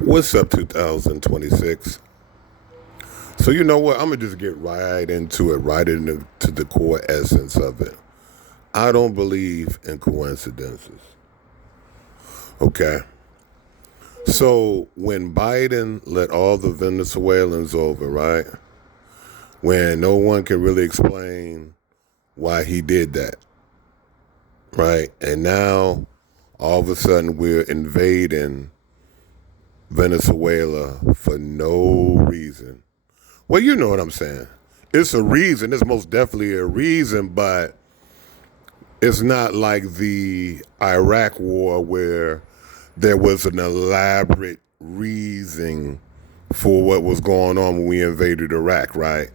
What's up, 2026? So you know what? I'm gonna just get right into it, right into to the core essence of it. I don't believe in coincidences. Okay. So when Biden let all the Venezuelans over, right? When no one can really explain why he did that, right? And now all of a sudden we're invading Venezuela for no reason. Well, you know what I'm saying. It's a reason. It's most definitely a reason, but it's not like the Iraq War where there was an elaborate reason for what was going on when we invaded Iraq, right?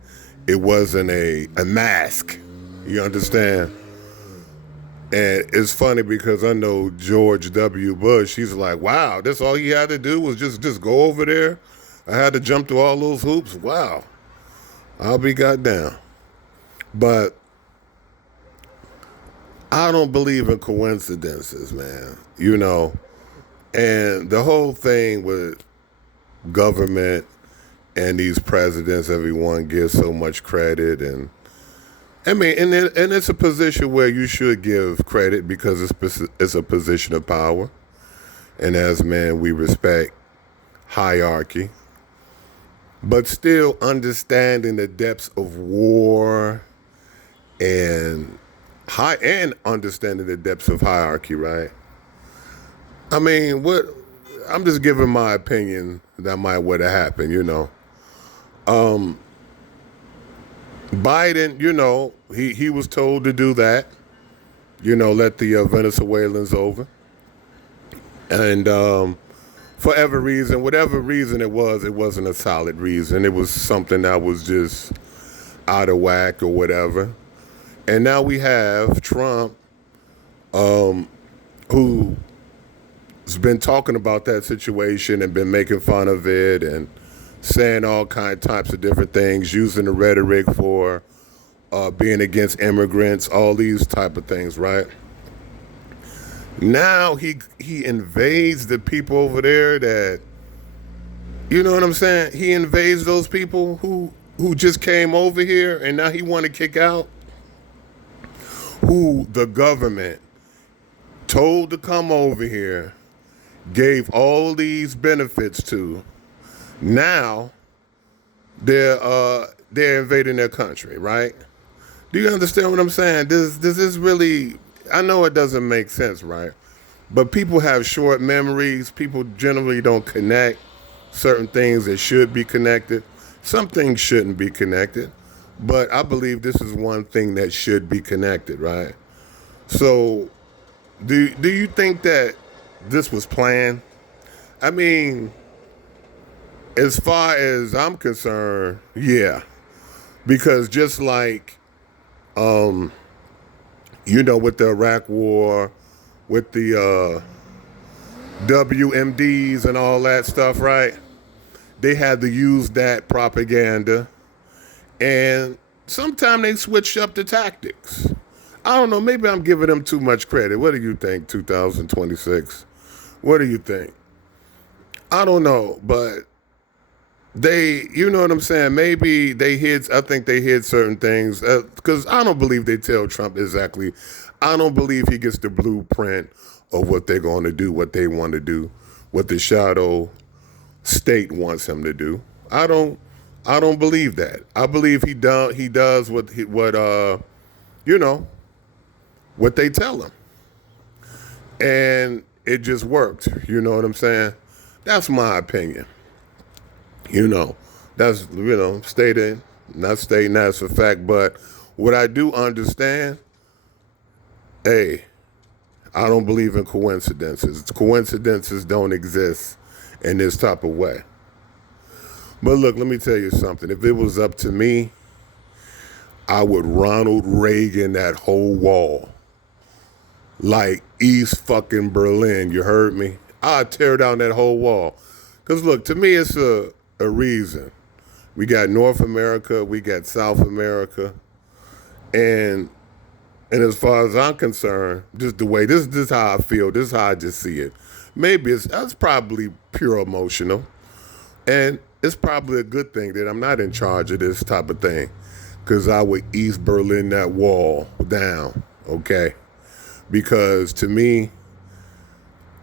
It wasn't a mask. You understand? And it's funny because I know George W. Bush, he's like, wow, that's all he had to do was just go over there. I had to jump through all those hoops. Wow. I'll be goddamn. But I don't believe in coincidences, man. And the whole thing with government and these presidents, everyone gives so much credit, and I mean, and it's a position where you should give credit because it's a position of power, and as men, we respect hierarchy, but still understanding the depths of war and understanding the depths of hierarchy, right? I mean, what I'm just giving my opinion that might would have happened. Biden, he was told to do that, let the Venezuelans over. And for every reason, whatever reason it wasn't a solid reason. It was something that was just out of whack or whatever. And now we have Trump, who's been talking about that situation and been making fun of it and saying all types of different things, using the rhetoric for being against immigrants, all these type of things, right? Now he invades the people over there that, you know what I'm saying? He invades those people who just came over here and now he want to kick out, who the government told to come over here, gave all these benefits to. Now they're invading their country, right? Do you understand what I'm saying? This is really, I know it doesn't make sense, right? But people have short memories. People generally don't connect certain things that should be connected. Some things shouldn't be connected. But I believe this is one thing that should be connected, right? So do you think that this was planned? I mean, as far as I'm concerned, yeah. Because just like, with the Iraq War, with the WMDs and all that stuff, right? They had to use that propaganda. And sometimes they switch up the tactics. I don't know, maybe I'm giving them too much credit. What do you think, 2026? What do you think? I don't know, but you know what I'm saying? Maybe I think they hid certain things. Because I don't believe they tell Trump exactly. I don't believe he gets the blueprint of what they're going to do, what they want to do, what the shadow state wants him to do. I don't believe that. I believe he does you know, what they tell him. And it just worked. You know what I'm saying? That's my opinion. You know, that's, stating, not stating that as a fact, but what I do understand, hey, I don't believe in coincidences. Coincidences don't exist in this type of way. But look, let me tell you something. If it was up to me, I would Ronald Reagan that whole wall. Like East fucking Berlin, you heard me? I'd tear down that whole wall. Because look, to me, it's a reason. We got North America, we got South America, and as far as I'm concerned, just the way this is how I feel. This is how I just see it. Maybe that's probably pure emotional. And it's probably a good thing that I'm not in charge of this type of thing, because I would East Berlin that wall down, okay? Because to me,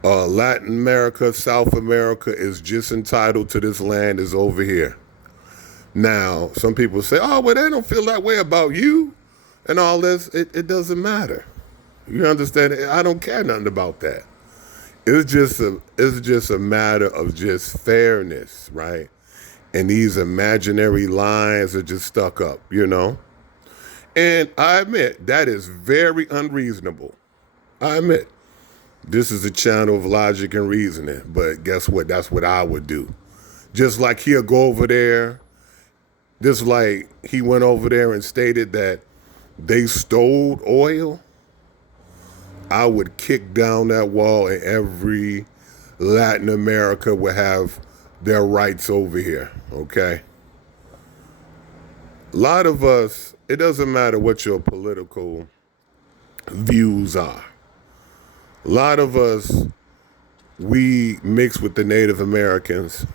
Latin America, South America is just entitled to this land is over here. Now, some people say, oh, well, they don't feel that way about you and all this. It doesn't matter. You understand? I don't care nothing about that. It's just a matter of just fairness, right? And these imaginary lines are just stuck up, you know? And I admit, that is very unreasonable. I admit, this is a channel of logic and reasoning, but guess what? That's what I would do. Just like he'll go over there, just like he went over there and stated that they stole oil, I would kick down that wall and every Latin America would have their rights over here, okay? A lot of us, it doesn't matter what your political views are. A lot of us, we mix with the Native Americans.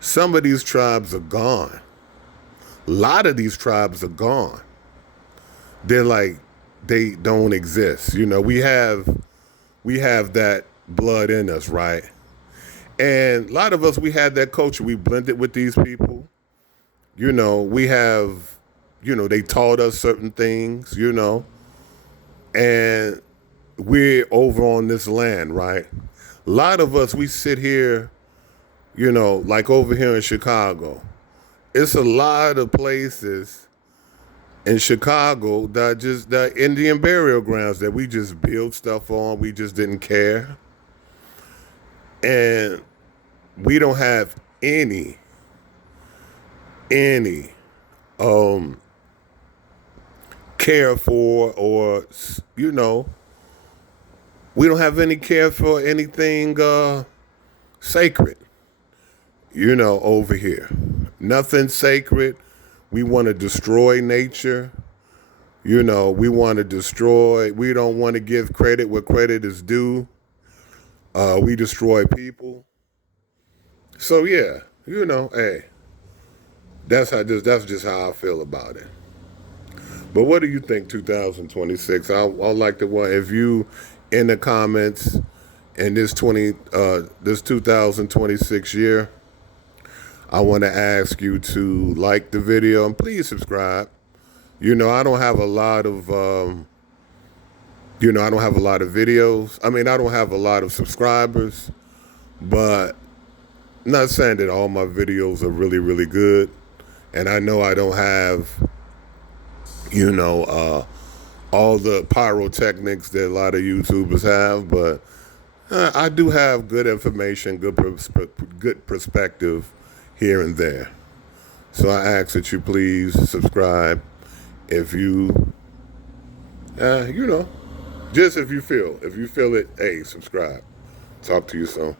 Some of these tribes are gone. A lot of these tribes are gone. They're like, they don't exist. You know, we have that blood in us, right? And a lot of us, we had that culture. We blended with these people. You know, we have, you know, they taught us certain things, you know, and we're over on this land, right? A lot of us, we sit here, you know, like over here in Chicago. It's a lot of places in Chicago that Indian burial grounds that we just build stuff on. We just didn't care. And we don't have any care for, or, you know, we don't have any care for anything sacred, you know, over here. Nothing sacred. We want to destroy nature. You know, we want to destroy. We don't want to give credit where credit is due. We destroy people. So yeah, you know, hey, that's just how I feel about it. But what do you think? 2026. I like the one. If you in the comments in this 2026 year, I want to ask you to like the video and please subscribe. You know, I don't have a lot of, I don't have a lot of videos. I mean, I don't have a lot of subscribers, but I'm not saying that all my videos are really, really good. And I know I don't have, all the pyrotechnics that a lot of YouTubers have, but I do have good information, good perspective here and there. So I ask that you please subscribe if you, just if you feel it, hey, subscribe. Talk to you soon.